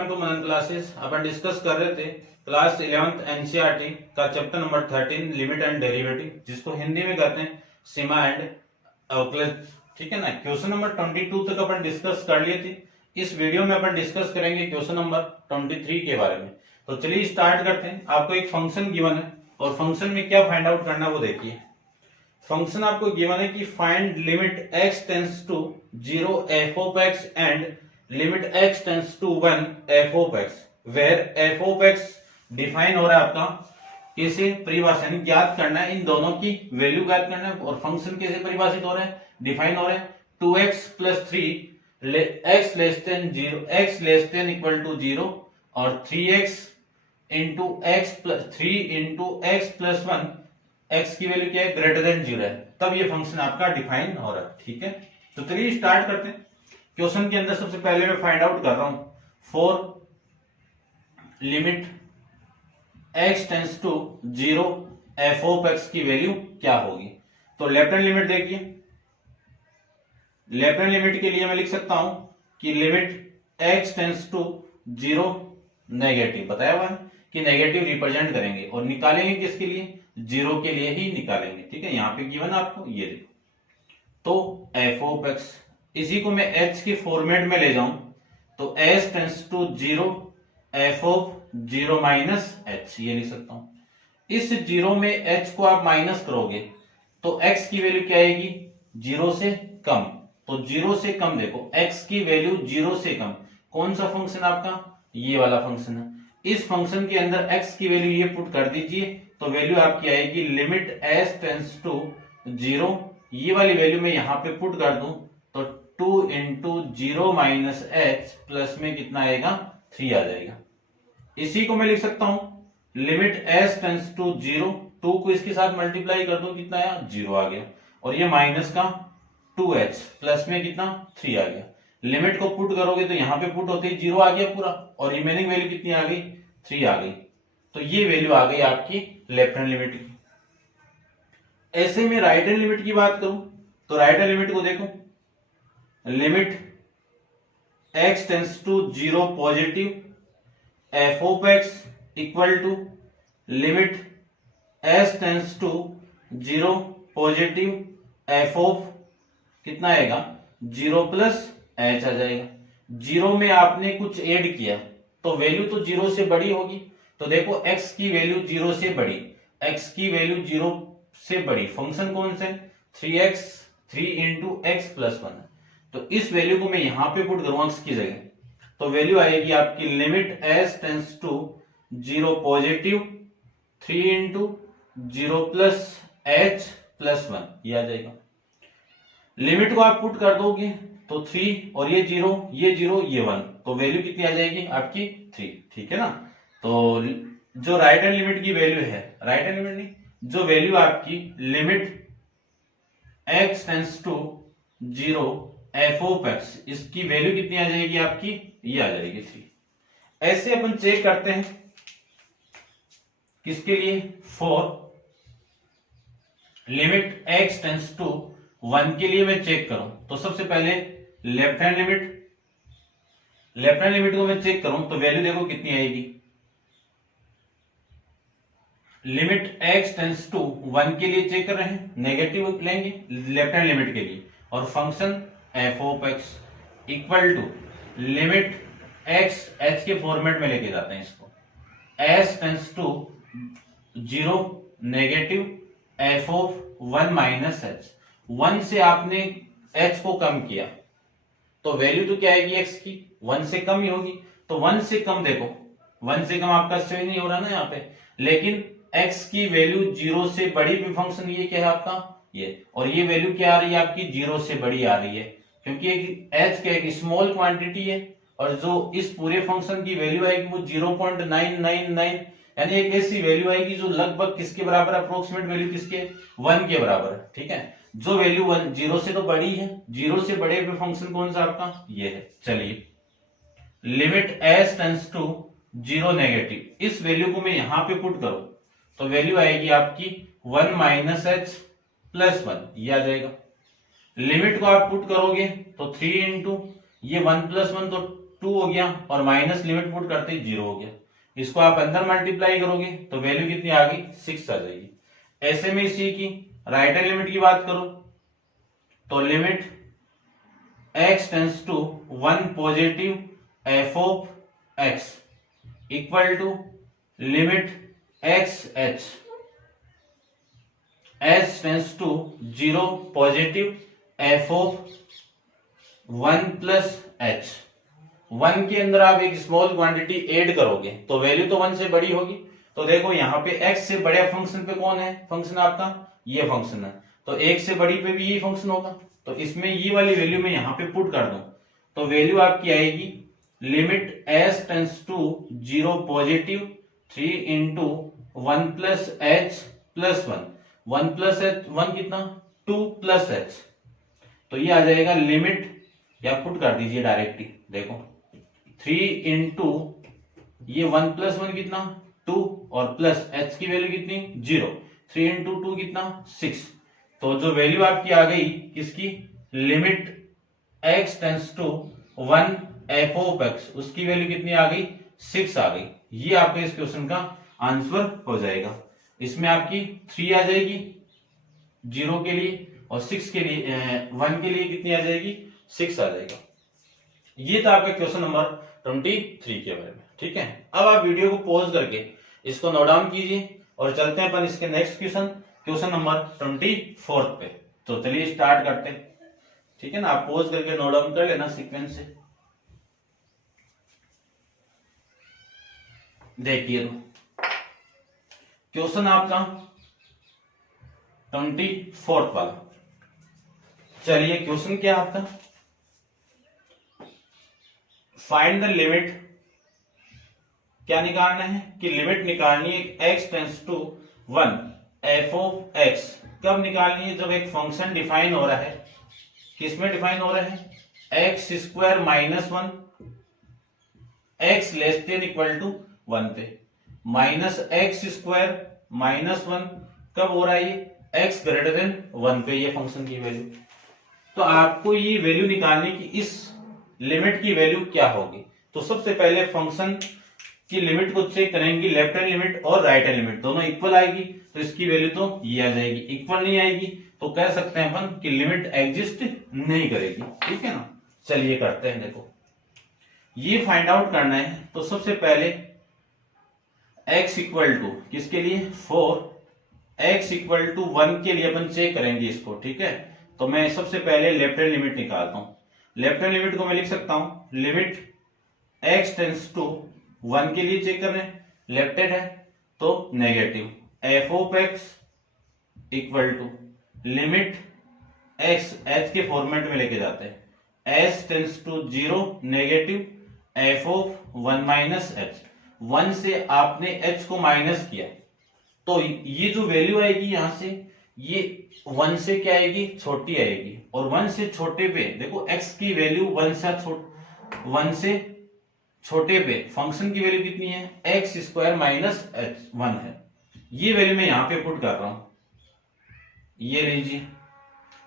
Welcome to Manan classes. अपन discuss कर रहे थे क्लास 11th एनसीईआरटी का chapter number 13 limit and derivative, जिसको हिंदी में कहते हैं सीमा एंड अवकलज। ठीक है ना। क्वेश्चन नंबर 22 तक अपन डिस्कस कर लिए थे। इस वीडियो में अपन डिस्कस करेंगे क्वेश्चन नंबर 23 के बारे में। तो चलिए स्टार्ट करते हैं। आपको एक फंक्शन गिवन है और फंक्शन में क्या फाइंड आउट करना है वो देखिए। फंक्शन आपको गिवन है कि find limit x tends to 0 f of x and limit x tends to 1 f of x, where f of x define हो रहा है आपका कैसे परिभाषा यानी ज्ञात करना है, इन दोनों की वैल्यू ज्ञात करना है। और फंक्शन कैसे परिभाषित हो रहे हैं, डिफाइन हो रहे हैं 2x plus 3 x less than 0 x less than equal to 0 और 3x into x plus 3 into x plus 1, x की वैल्यू क्या है, ग्रेटर देन 0 है, तब ये फंक्शन आपका डिफाइन हो रहा है। ठीक है, तो चलिए स्टार्ट करते हैं। क्वेश्चन के अंदर सबसे पहले मैं फाइंड आउट कर रहा हूं for limit x tends to 0 f of x की वैल्यू क्या होगी। तो लेफ्ट हैंड लिमिट देखिए। लेफ्ट हैंड लिमिट के लिए मैं लिख सकता हूं कि limit x tends to 0 negative, बताया हुआ है कि नेगेटिव रिप्रेजेंट करेंगे और निकालेंगे किसके लिए, 0 के लिए ही निकालेंगे। ठीक है, यहां पे गिवन आपको ये देखो। तो f ऑफ x इसी को मैं h के फॉर्मेट में ले जाऊं तो s tends to 0 f of 0 minus h, ये लिख सकता हूं। इस 0 में h को आप माइनस करोगे तो x की वैल्यू क्या आएगी, 0 से कम। तो 0 से कम देखो, x की वैल्यू 0 से कम, कौन सा फंक्शन आपका, ये वाला फंक्शन है। इस फंक्शन के अंदर x की वैल्यू ये पुट कर दीजिए तो वैल्यू आपकी आएगी लिमिट s टेंड्स टू 0, ये वाली वैल्यू मैं यहां पे पुट कर दूं तो 2 इंटू 0 माइनस h प्लस में कितना आएगा, 3 आ जाएगा। इसी को मैं लिख सकता हूं लिमिट s टेंड्स टू 0, 2 को इसके साथ मल्टीप्लाई कर दो कितना आया, 0 आ गया, और ये माइनस का 2h प्लस में कितना, 3 आ गया। लिमिट को पुट करोगे तो यहां पे पुट होते ही 0 आ गया पूरा, और रिमेनिंग वैल्यू कितनी आ गई, 3 आ गई। तो ये वैल्यू आ गई आपकी लेफ्ट हैंड लिमिट की। ऐसे में राइट हैंड लिमिट की बात करूं तो राइट हैंड लिमिट को देखो, limit x tends to 0 positive f of x equal to limit s tends to 0 positive f of कितना आएगा, 0 प्लस h आ जाएगा। 0 में आपने कुछ ऐड किया तो वैल्यू तो 0 से बड़ी होगी। तो देखो x की वैल्यू 0 से बड़ी, x की वैल्यू 0 से बड़ी, फंक्शन कौन से, 3x 3 इंटू एक्स प्लस 1। तो इस वैल्यू को मैं यहां पे पुट करूंगा x की जगह, तो वैल्यू आएगी आपकी limit s tends to 0 positive 3 into 0 plus h plus 1, ये आ जाएगा। लिमिट को आप पुट कर दोगे तो 3 और ये 0 ये 0 ये 1, तो वैल्यू कितनी आ जाएगी आपकी 3। ठीक है ना। तो जो राइट हैंड लिमिट की वैल्यू है, राइट हैंड लिमिट नहीं, जो वैल्यू आपकी limit x tends to 0 f of x, इसकी वैल्यू कितनी आ जाएगी आपकी, ये आ जाएगी 3। ऐसे अपन चेक करते हैं किसके लिए, for limit x tends to 1 के लिए मैं चेक करूं तो सबसे पहले लेफ्ट हैंड लिमिट को मैं चेक करूं तो वैल्यू देखो कितनी आएगी, लिमिट x टेंड्स टू 1 के लिए चेक कर रहे हैं, नेगेटिव लेंगे लेफ्ट हैंड लिमिट के लिए, और function f of x equal to limit x, h के फॉर्मेट में लेके जाते हैं इसको, s tends to 0 negative f of 1 minus h। 1 से आपने h को कम किया तो वैल्यू तो क्या आएगी x की, 1 से कम ही होगी। तो 1 से कम देखो, 1 से कम आपका स्ट्रेन नहीं हो रहा ना यहाँ पे, लेकिन x की वैल्यू 0 से बड़ी भी फंक्शन ये क्या है आपका, ये, और ये वैल्यू क्या आ रही है आपकी, 0 से बड़ी आ रही है, क्योंकि h क्या एक स्मॉल क्वांटिटी है, और जो इस पूरे फंक्शन की वैल्यू आएगी वो 0.999, यानी एक ऐसी वैल्यू आएगी जो लगभग किसके बराबर, अप्रोक्सीमेट वैल्यू किसके, 1 के बराबर है। ठीक है, जो वैल्यू 1 0 से तो बड़ी है, 0 से बड़े पे फंक्शन कौन सा आपका, ये है। चलिए limit s tends to 0 negative, इस वैल्यू को मैं यहां पे पुट करूं तो वैल्यू आएगी आपकी 1 माइनस h प्लस 1, ये आ जाएगा। लिमिट को आप पुट करोगे तो 3 इंटू ये 1 प्लस 1 तो 2 हो गया और माइनस लिमिट पुट करते ही 0 हो गया। इसको आप अंदर मल्टीप्लाई करोगे तो वैल्यू कितनी आ गई 6 आ जाएगी। ऐसे में इसी की राइट हैंड लिमिट की बात करो तो limit x tends to 1 positive f of x equal to limit x h tends to 0 positive f of 1 plus h। 1 के अंदर आप एक स्मॉल क्वांटिटी ऐड करोगे तो वैल्यू तो 1 से बड़ी होगी। तो देखो यहाँ पे x से बड़े फंक्शन पे कौन है, फंक्शन आपका ये फंक्शन है, तो 1 से बड़ी पे भी यही फंक्शन होगा। तो इसमें ये वाली वैल्यू मैं यहाँ पे पुट कर दूं तो वैल्यू आपकी आएगी limit s tends to 0 positive 3 into 1 plus h plus 1 plus h 1 कितना 2 प्लस h। तो ये आ जाएगा लिमिट, या पुट कर दीजिए डायरेक्टली, देखो 3 इंटू ये 1 प्लस 1 कितना 2 और प्लस h की वैल्यू कितनी 0, 3 इंटू 2 कितना 6। तो जो वैल्यू आपकी आ गई किसकी, limit x tends to 1 f of x, उसकी वैल्यू कितनी आ गई 6 आ गई। ये आपके इस क्वेश्चन का आंसर हो जाएगा। इसमें आपकी 3 आ जाएगी 0 के लिए और 6 के लिए 1 के लिए कितनी आ जाएगी 6 आ जाएगा। ये था आपका क्वेश्चन नंबर 23 के बारे में। ठीक है, अब आप वीडियो को पॉज करके इसको नोट डाउन कीजिए और चलते हैं अपन इसके नेक्स्ट क्वेश्चन नंबर 24 पे। तो चलिए स्टार्ट करते हैं। ठीक है ना, आप पॉज करके नोट डाउन कर लेना सीक्वेंस से। देखिए क्वेश्चन आपका 24 वाला। चलिए क्वेश्चन क्या आपका, फाइंड द लिमिट, क्या निकालना है कि लिमिट निकालनी है x tends to 1 f of x। कब निकालनी है, जब एक फंक्शन डिफाइन हो रहा है, किसमें डिफाइन हो रहा है x square minus 1 x less than equal to 1 पे, माइनस x स्क्वायर माइनस 1 कब हो रहा है ये x ग्रेटर देन 1 पे, ये फंक्शन की वैल्यू। तो आपको ये वैल्यू निकालने की, इस लिमिट की वैल्यू क्या होगी। तो सबसे पहले फंक्शन की लिमिट को चेक करेंगे, लेफ्ट हैंड लिमिट और राइट हैंड लिमिट दोनों इक्वल आएगी तो इसकी वैल्यू तो ये आ जाएगी। इक्वल नहीं आएगी तो कह सकते हैं अपन कि लिमिट एग्जिस्ट नहीं करेगी। ठीक है ना, चलिए करते हैं। देखो ये फाइंड आउट करना है तो सबसे पहले x इक्वल टू किसके लिए, 4 x इक्वल टू 1 के लिए अपन चेक करेंगे इसको। ठीक है, तो मैं सबसे पहले लेफ्ट हैंड लिमिट निकालता हूं। लेफ्ट हैंड लिमिट को मैं लिख सकता हूं लिमिट x टेंड्स टू 1 के लिए चेक कर रहे हैं, लेफ्ट हैंड है तो negative f of x equal to limit x, h के फॉर्मेट में लेके जाते हैं, s tends to 0 negative f of 1 minus h। 1 से आपने h को माइनस किया तो ये जो वैल्यू आएगी यहां से, ये 1 से क्या आएगी, छोटी आएगी। और 1 से छोटे पे देखो x की वैल्यू 1 से छोटे पे फंक्शन की वैल्यू कितनी है, x स्क्वायर माइनस h 1 है। ये वैल्यू मैं यहां पे पुट कर रहा हूं, ये लीजिए,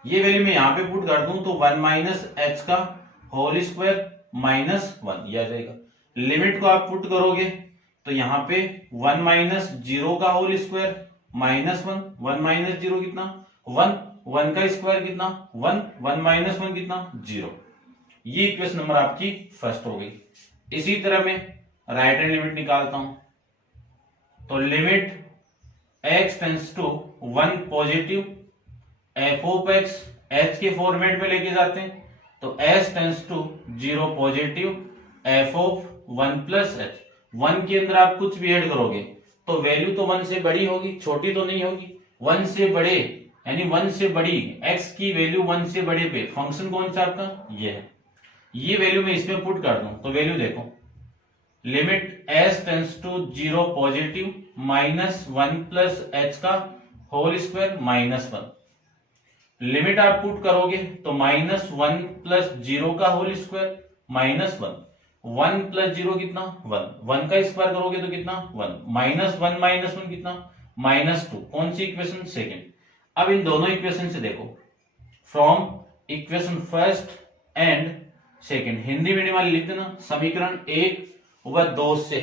ये वैल्यू मैं यहां पे पुट कर दूं तो 1 माइनस h का होल स्क्वायर माइनस 1 ये आ जाएगा। लिमिट को आप पुट करोगे तो यहाँ पे 1 माइनस 0 का होल स्क्वायर माइनस 1, 1 माइनस 0 कितना 1, 1 का स्क्वायर कितना 1, 1 माइनस 1 कितना 0। ये इक्वेशन नंबर आपकी फर्स्ट हो गई। इसी तरह मैं राइट हैंड लिमिट निकालता हूं तो limit x tends to 1 positive f of x, h के फॉर्मेट में लेके जाते हैं तो s tends to 0 positive f of 1 plus h। 1 के अंदर आप कुछ भी ऐड करोगे तो वैल्यू तो 1 से बड़ी होगी, छोटी तो नहीं होगी। 1 से बड़े यानी 1 से बड़ी x की वैल्यू 1 से बड़े पे फंक्शन कौन सा आपका ये है। ये वैल्यू मैं इसमें पुट कर दूं तो वैल्यू देखो limit s tends to 0 positive minus 1 plus h का होल स्क्वायर माइनस 1। लिमिट आप पुट करोगे तो माइनस 1 प्लस 0 का होल स्क्वायर माइनस 1, 1 प्लस 0 कितना 1, 1 का स्क्वायर करोगे तो कितना 1, माइनस 1 माइनस 1 कितना माइनस 2। कौन सी इक्वेशन, सेकंड। अब इन दोनों इक्वेशन से देखो from equation first and second. Hindi medium वाले लिख देना समीकरण 1 व 2 से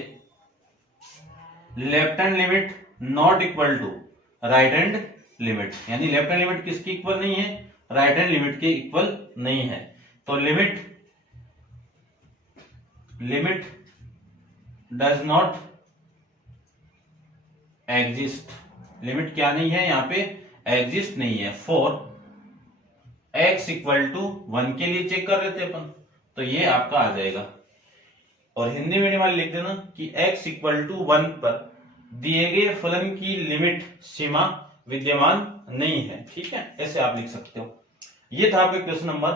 left hand limit not equal to right hand limit, यानी लेफ्ट हैंड लिमिट किसकी इक्वल नहीं है, राइट हैंड लिमिट के इक्वल नहीं है। तो limit does not exist, limit क्या नहीं है यहां पे, एग्जिस्ट नहीं है फॉर x इक्वल टू 1 के लिए चेक कर रहे थे अपन, तो ये आपका आ जाएगा। और हिंदी मीडियम वाले लिख देना कि x इक्वल टू 1 पर दिए गए फलन की लिमिट सीमा विद्यमान नहीं है। ठीक है, ऐसे आप लिख सकते हो। ये था आपका क्वेश्चन नंबर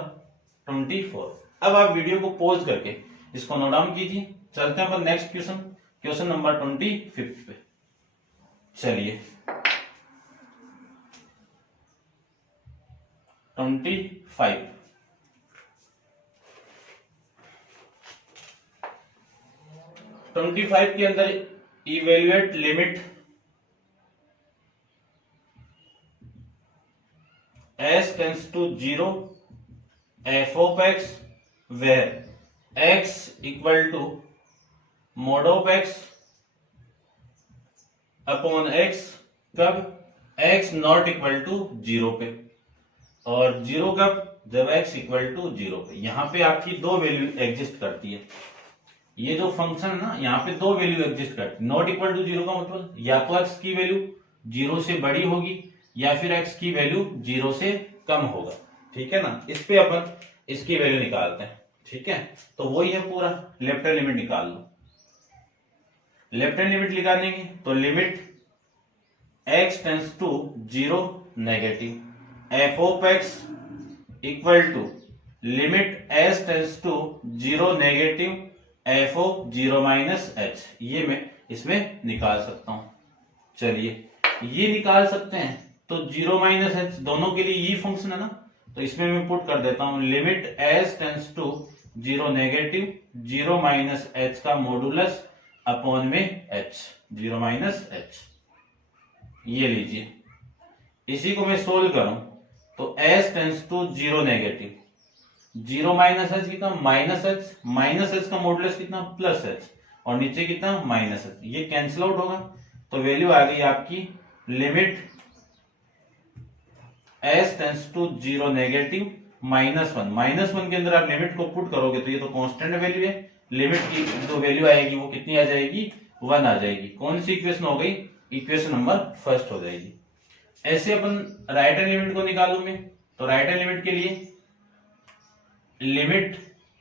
24। अब आप वीडियो को पॉज करके इसको नोट डाउन कीजिए। चलते हैं अपन नेक्स्ट क्वेश्चन, क्वेश्चन नंबर 25 पे। चलिए 25 के अंदर evaluate limit s tends to 0 f of x where x equal to mod of x upon x, कब x नॉट इक्वल टू 0 पे, और 0 कब, जब x इक्वल टू 0 पे। यहां पे आपकी दो वैल्यू एग्जिस्ट करती है, ये जो फंक्शन है ना यहाँ पे दो वैल्यू एग्जिस्ट करती है। नॉट इक्वल टू 0 का मतलब या तो x की वैल्यू 0 से बड़ी होगी या फिर x की वैल्यू 0 से कम होगा। ठीक है ना, इस पे अपन इसकी वैल्यू निकालते हैं। ठीक है, तो वही है पूरा, लेफ्ट हैंड लिमिट निकाल लो। लेफ्ट हैंड लिमिट निकालने की तो limit x tends to 0 negative f of x equal to limit s tends to 0 negative f of 0 minus h, ये मैं इसमें निकाल सकता हूं। चलिए ये निकाल सकते हैं, तो 0 माइनस h दोनों के लिए ये फंक्शन है ना, तो इसमें मैं पुट कर देता हूं limit s tends to 0 negative 0 minus h का मॉडुलस अपॉन में h, 0 माइनस h। ये लीजिए, इसी को मैं सोल्व करूं तो s tends to 0 negative 0 minus h कितना, माइनस h का मॉडुलस कितना, प्लस h, और नीचे कितना, माइनस h। ये कैंसिल आउट होगा तो वैल्यू आ गई आपकी limit s tends to 0 negative -1 के अंदर आप लिमिट को पुट करोगे तो ये तो कांस्टेंट वैल्यू है, लिमिट की जो वैल्यू आएगी वो कितनी आ जाएगी, 1 आ जाएगी। कौन सी इक्वेशन हो गई, इक्वेशन नंबर फर्स्ट हो जाएगी। ऐसे अपन राइट हैंड लिमिट को निकालूंगे तो राइट हैंड लिमिट के लिए limit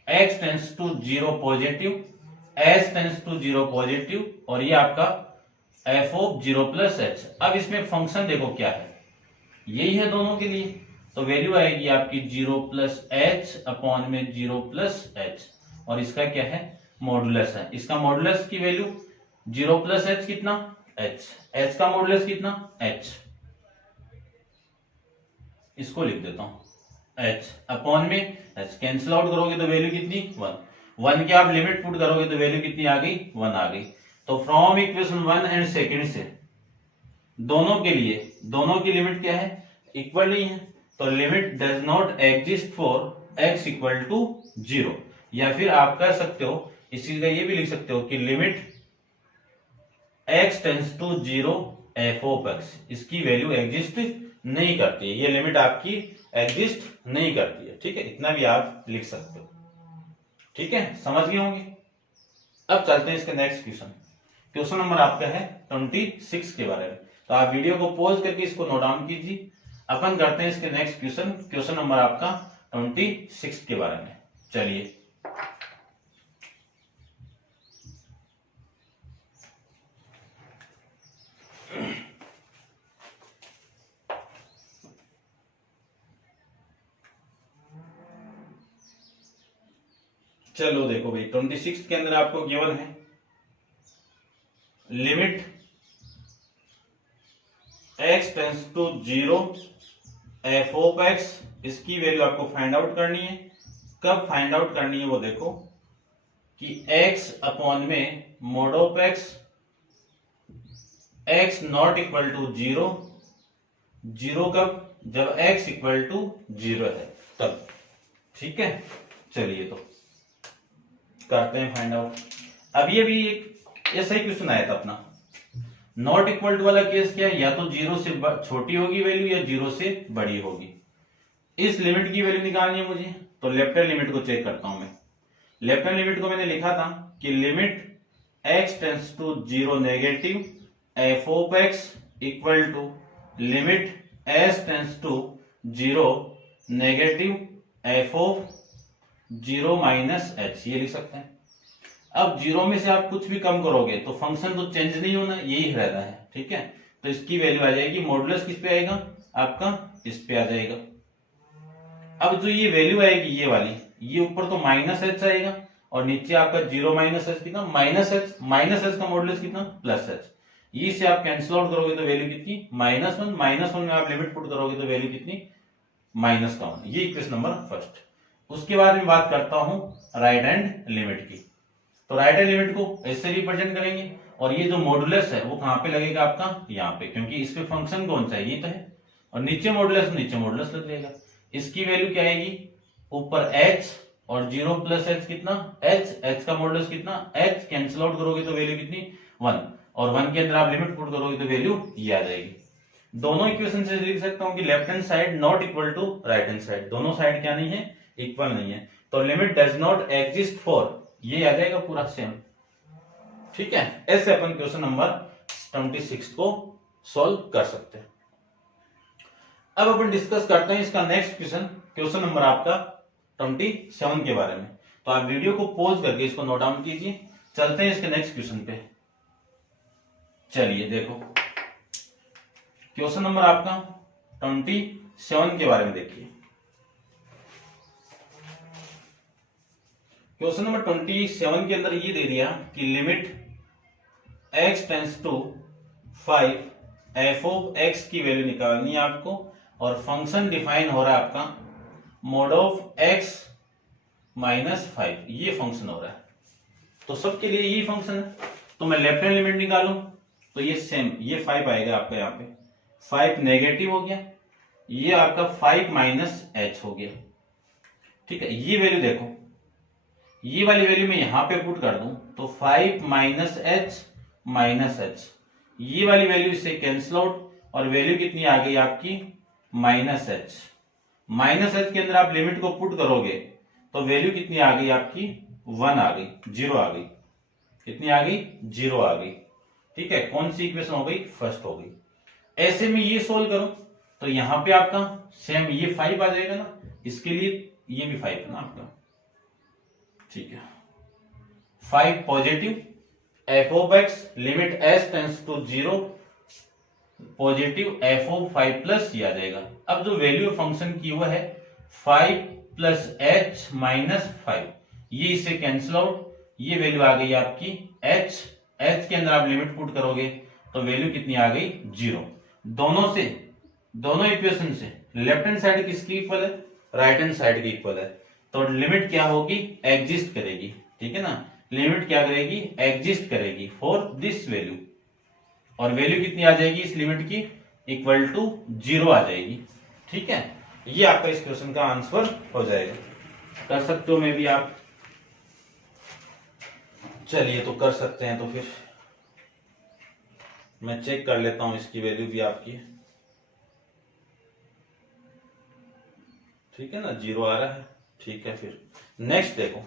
x tends to 0 positive s tends to 0 positive, और ये आपका f ऑफ 0 प्लस h। अब इसमें फंक्शन देखो क्या है, यही है दोनों के लिए, तो वैल्यू आएगी आपकी 0 प्लस h अपॉन में 0 प्लस h, और इसका क्या है, मॉडुलस है। इसका मॉडुलस की वैल्यू 0 प्लस h कितना, h का मॉडुलस कितना, h, इसको लिख देता हूं h अपॉन में h, कैंसिल आउट करोगे तो वैल्यू कितनी, 1 की आप लिमिट पुट करोगे तो वैल्यू कितनी आ गई, 1 आ गई। तो फ्रॉम इक्वेशन 1 एंड सेकंड से दोनों के लिए, दोनों की लिमिट क्या है, इक्वल नहीं है, तो limit does not exist for x equal to 0। या फिर आप कह सकते हो, इसी तरह ये भी लिख सकते हो कि limit x tends to 0 f of x, इसकी वैल्यू एग्जिस्ट नहीं करती है, ये लिमिट आपकी एग्जिस्ट नहीं करती है। ठीक है, इतना भी आप लिख सकते हो। ठीक है, समझ गए होंगे। अब चलते हैं इसके नेक्स्ट क्वेश्चन, क्वेश्चन नंबर आपका है 26 के बारे में। तो आप वीडियो को पॉज करके इसको नोट डाउन कीजिए। अपन करते हैं इसके नेक्स्ट क्वेश्चन, क्वेश्चन नंबर आपका 26 के बारे में। चलिए चलो देखो भाई, 26 के अंदर आपको गिवन है limit x tends to 0 f of x, इसकी वैल्यू आपको फाइंड आउट करनी है। कब फाइंड आउट करनी है वो देखो कि x अपॉन में mod of x not equal to 0, 0 कब, जब x इक्वल टू 0 है तब। ठीक है, चलिए तो करते हैं फाइंड आउट। अब ये भी एक ऐसा ही क्वेश्चन आया था अपना, नॉट इक्वल टू वाला केस क्या है, या तो 0 से छोटी होगी वैल्यू या 0 से बड़ी होगी। इस लिमिट की वैल्यू निकालनी है मुझे, तो लेफ्ट हैंड लिमिट को चेक करता हूं मैं। लेफ्ट हैंड लिमिट को मैंने लिखा था कि limit x tends to 0 negative f of x equal to limit s tends to 0 negative f of 0 minus h, ये लिख सकते हैं। अब 0 में से आप कुछ भी कम करोगे तो फंक्शन तो चेंज नहीं होना, यही रहता है, ठीक है। तो इसकी वैल्यू आ जाएगी, मॉडुलस किस पे आएगा आपका, इस पे आ जाएगा। अब जो ये वैल्यू आएगी ये वाली, ये ऊपर तो माइनस एच आएगा और नीचे आपका 0 माइनस एच कितना, माइनस एच का मॉडुलस कितना, प्लस एच। ये से आप कैंसिल आउट करोगे तो वैल्यू कितनी, -1, -1 में आप लिमिट पुट करोगे तो वैल्यू कितनी, -1। ये इक्वेशन नंबर फर्स्ट। उसके बाद में बात करता हूं राइट हैंड लिमिट की। तो राइट हैंड लिमिट को ऐसे रिप्रेजेंट करेंगे और ये जो मॉडुलस है वो कहां पे लगेगा आपका, यहाँ पे, क्योंकि इस पे फंक्शन कौन सा है, ये तो है, और नीचे मॉडुलस लग जाएगा। इसकी वैल्यू क्या आएगी, ऊपर h और 0 प्लस h कितना, h का मॉडुलस कितना, h कैंसिल आउट करोगे तो वैल्यू कितनी, 1, और 1 के अंदर आप लिमिट पुट करोगे तो वैल्यू ये आ जाएगी। दोनों इक्वेशन से लिख सकता हूं कि left hand side not equal to right hand side, दोनों साइड क्या नहीं है, इक्वल नहीं है। तो limit does not exist for, ये आ जाएगा पूरा सेम, ठीक है। ऐसे अपन क्वेश्चन नंबर 26 को सॉल्व कर सकते हैं। अब अपन डिस्कस करते हैं इसका नेक्स्ट क्वेश्चन, क्वेश्चन नंबर आपका 27 के बारे में। तो आप वीडियो को पॉज करके इसको नोट डाउन कीजिए, चलते हैं इसके नेक्स्ट क्वेश्चन पे। चलिए देखो, क्वेश्चन नंबर आपका 27 के बारे में देखिए। क्वेश्चन नंबर 27 के अंदर ये दे दिया कि limit x tends to 5 f of x की वैल्यू निकालनी है आपको, और फंक्शन डिफाइन हो रहा है आपका मोड ऑफ x माइनस 5, ये फंक्शन हो रहा है। तो सबके लिए ये फंक्शन है, तो मैं लेफ्ट हैंड लिमिट निकालूं तो ये सेम, ये 5 आएगा आपका, यहाँ पे 5 नेगेटिव हो गया, ये आपका 5 माइनस h हो गया, ठीक है। ये वैल्यू देखो, ये वाली वैल्यू मैं यहां पे पुट कर दूं तो 5 माइनस h, ये वाली वैल्यू इससे कैंसिल आउट, और वैल्यू कितनी आ गई आपकी, -h। -h के अंदर आप लिमिट को पुट करोगे तो वैल्यू कितनी आ गई आपकी, 1 आ गई, 0 आ गई, कितनी आ गई, 0 आ गई, ठीक है। कौन सी इक्वेशन हो गई, फर्स्ट हो गई। ऐसे में ये सोल्व करो तो यहां पे आपका सेम ये 5 आ जाएगा ना, इसके लिए ये भी 5 है ना आपका, ठीक है। 5 positive f of x limit s tends to 0 positive f of 5 plus ये आ जाएगा। अब जो वैल्यू फंक्शन की वो है 5 प्लस h माइनस 5, ये इसे कैंसिल आउट, ये वैल्यू आ गई आपकी h के अंदर आप लिमिट पुट करोगे तो वैल्यू कितनी आ गई, 0। दोनों इक्वेशन से लेफ्ट हैंड साइड किसकी इक्वल है, राइट हैंड साइड की इक्वल है, तो लिमिट क्या होगी, एग्जिस्ट करेगी, ठीक है ना। लिमिट क्या करेगी, एग्जिस्ट करेगी फॉर दिस वैल्यू, और वैल्यू कितनी आ जाएगी इस लिमिट की, इक्वल टू 0 आ जाएगी, ठीक है। ये आपका इस क्वेश्चन का आंसर हो जाएगा। कर सकते हो मे भी आप, चलिए तो कर सकते हैं। तो फिर मैं चेक कर लेता हूं इसकी वैल्यू भी आपकी, ठीक है ना, 0 आ रहा है, ठीक है। फिर नेक्स्ट देखो,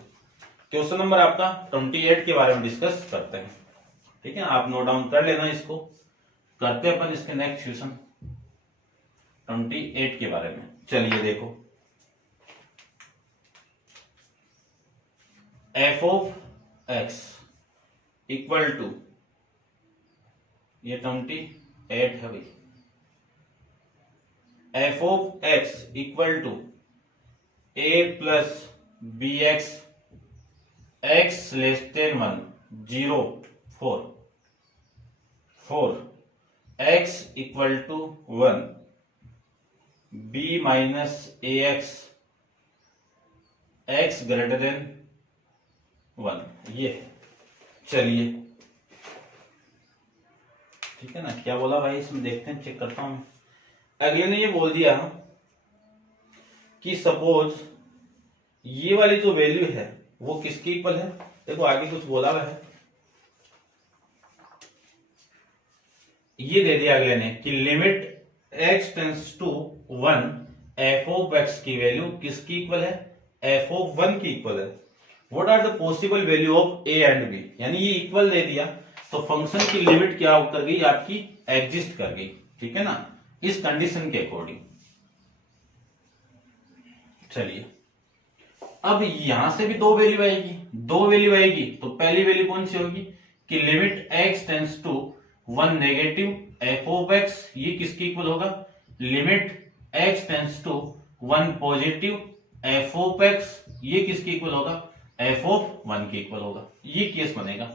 क्वेश्चन नंबर आपका 28 के बारे में डिस्कस करते हैं, ठीक है। आप नोट डाउन कर लेना इसको, करते अपन इसके नेक्स्ट क्वेश्चन 28 के बारे में। चलिए देखो, f of x equal to, ये 28 है भाई, f of x equal to a plus B X x less than 1 0 4 x equal to 1 b minus A X greater than 1, ये। चलिए ठीक है ना, क्या बोला भाई इसमें, देखते हैं, चेक करता हूं। अगले ने ये बोल दिया कि सपोज ये वाली जो वैल्यू है वो किसके इक्वल है, देखो आगे कुछ बोला हुआ है, ये दे दिया अगले ने कि limit x tends to 1 f of x की वैल्यू किसकी इक्वल है, f ऑफ 1 की इक्वल है। What are the possible value of a and b, यानी ये इक्वल दे दिया तो फंक्शन की लिमिट क्या उतर गई आपकी, एग्जिस्ट कर गई, ठीक है ना, इस कंडीशन के अकॉर्डिंग। चलिए अब यहां से भी दो वैल्यू आएगी, तो पहली वैल्यू कौन सी होगी कि limit x tends to 1 negative f of x, ये किसकी इक्वल होगा, limit x tends to 1 positive f of x, ये किसकी इक्वल होगा, f ऑफ 1 की इक्वल होगा। ये केस बनेगा।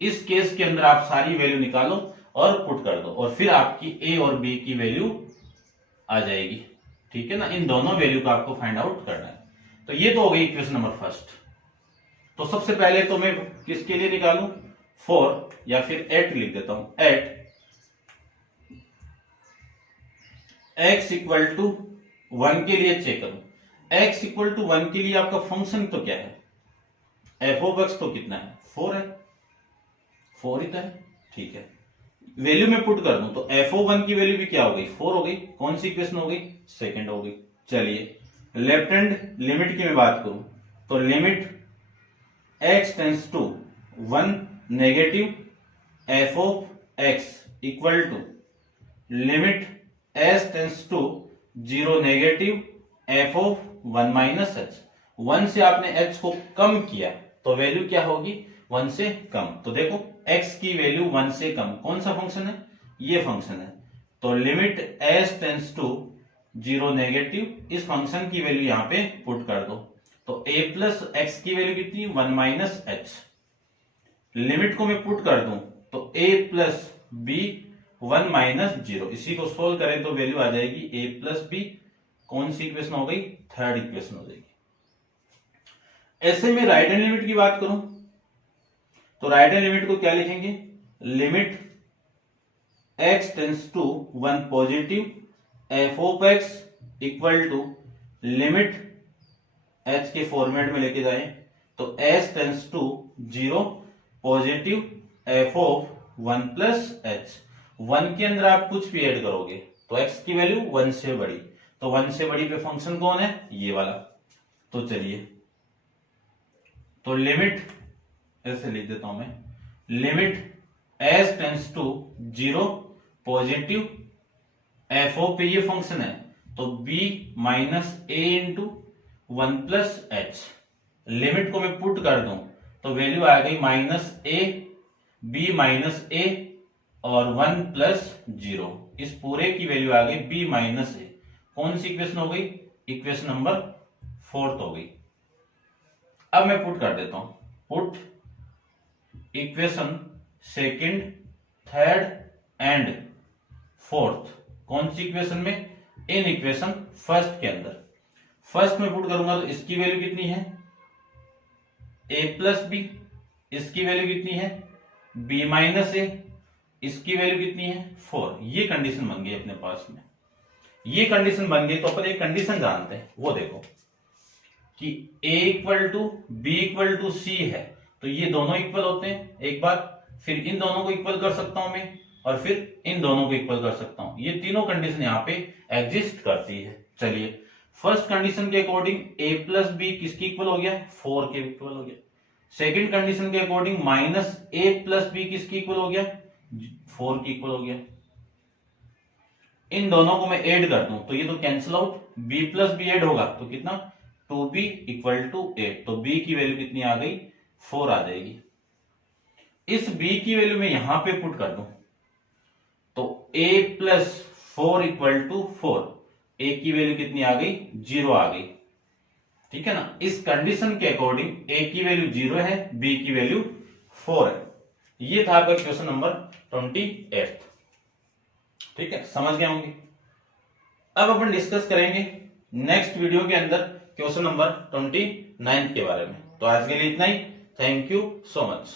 इस केस के अंदर आप सारी वैल्यू निकालो और पुट कर दो और फिर आपकी a और b की वैल्यू आ जाएगी, ठीक है ना। इन दोनों वैल्यू को आपको फाइंड आउट करना है। तो ये तो हो गई इक्वेशन नंबर फर्स्ट। तो सबसे पहले तो मैं किसके लिए निकालूं, 4 या फिर 8 लिख देता हूं, 8 x इक्वल टू 1 के लिए चेक करूं। x इक्वल टू 1 के लिए आपका फंक्शन तो क्या है, f ऑफ x तो कितना है, 4 है, 4 ही तो है, ठीक है। वैल्यू में पुट कर दूं तो f ऑफ 1 की वैल्यू भी क्या हो गई, 4 हो गई। कौन सी इक्वेशन हो गई, सेकंड हो गई। चलिए लेफ्ट हैंड लिमिट की मैं बात करूं तो limit x tends to 1 negative f of x equal to limit s tends to 0 negative f of 1 minus h। 1 से आपने h को कम किया तो वैल्यू क्या होगी, 1 से कम। तो देखो x की वैल्यू 1 से कम, कौन सा फंक्शन है, ये फंक्शन है। तो limit s tends to 0 negative, इस फंक्शन की वैल्यू यहां पे पुट कर दो तो a प्लस x की वैल्यू कितनी, 1 माइनस h। लिमिट को मैं पुट कर दूं तो a प्लस b 1 माइनस 0, इसी को सोल्व करें तो वैल्यू आ जाएगी a प्लस b। कौन सी इक्वेशन हो गई, थर्ड इक्वेशन हो जाएगी। ऐसे में राइट हैंड लिमिट की बात करूं तो राइट हैंड लिमिट को क्या लिखेंगे, limit x tends to 1 positive f of x equal to limit h के फॉर्मेट में लेके जाएं तो s tends to 0 positive f of 1 plus h। 1 के अंदर आप कुछ भी ऐड करोगे तो x की वैल्यू 1 से बड़ी, तो 1 से बड़ी पे फंक्शन कौन है, ये वाला। तो चलिए तो लिमिट ऐसे लिख देता हूं मैं, limit s tends to 0 positive f of पे ये फंक्शन है तो b minus a into 1 plus h। Limit को मैं पुट कर दूं तो वैल्यू आ गई minus a, b minus a और 1 प्लस 0। इस पूरे की वैल्यू आ गई b माइनस a। कौन सी इक्वेशन हो गई, इक्वेशन नंबर 4 हो गई। अब मैं पुट कर देता हूं, put equation second, third and fourth, कौन सी इक्वेशन में, इन इक्वेशन फर्स्ट के अंदर। फर्स्ट में पुट करूंगा तो इसकी वैल्यू कितनी है, a प्लस बी, इसकी वैल्यू कितनी है b माइनस a, इसकी वैल्यू कितनी है 4। ये कंडीशन बन गई अपने पास में। ये कंडीशन बन गई तो अपन एक कंडीशन जानते हैं, वो देखो कि a equal to B equal to C है तो ये दोनों इक्वल होते हैं एक बार, फिर इन दोनों को इक्वल कर सकता हूं मैं और फिर इन दोनों को इक्वल कर सकता हूं। ये तीनों कंडीशन यहाँ पे एग्जिस्ट करती है। चलिए फर्स्ट कंडीशन के अकॉर्डिंग a प्लस बी किसकी इक्वल हो गया, 4 के इक्वल हो गया। सेकंड कंडीशन के according minus a plus B किसकी इक्वल हो गया, 4 की इक्वल हो गया। इन दोनों को मैं ऐड कर दूं तो ये तो cancel out, b plus B add होगा तो कितना 2b इक्वल टू 8। तो b की वैल्यू कितनी आ गई, 4 आ जाएगी। इस b की वैल्यू में यहां पे पुट कर दूं तो a plus 4 equal to 4, a की वैल्यू कितनी आ गई, 0 आ गई, ठीक है ना। इस कंडीशन के अकॉर्डिंग a की वैल्यू 0 है, b की वैल्यू 4 है। ये था आपका क्वेश्चन नंबर 28। ठीक है, समझ गए होंगे। अब अपन डिस्कस करेंगे नेक्स्ट वीडियो के अंदर क्वेश्चन नंबर 29 के बारे में। तो आज के लिए इतना ही। Thank you so much.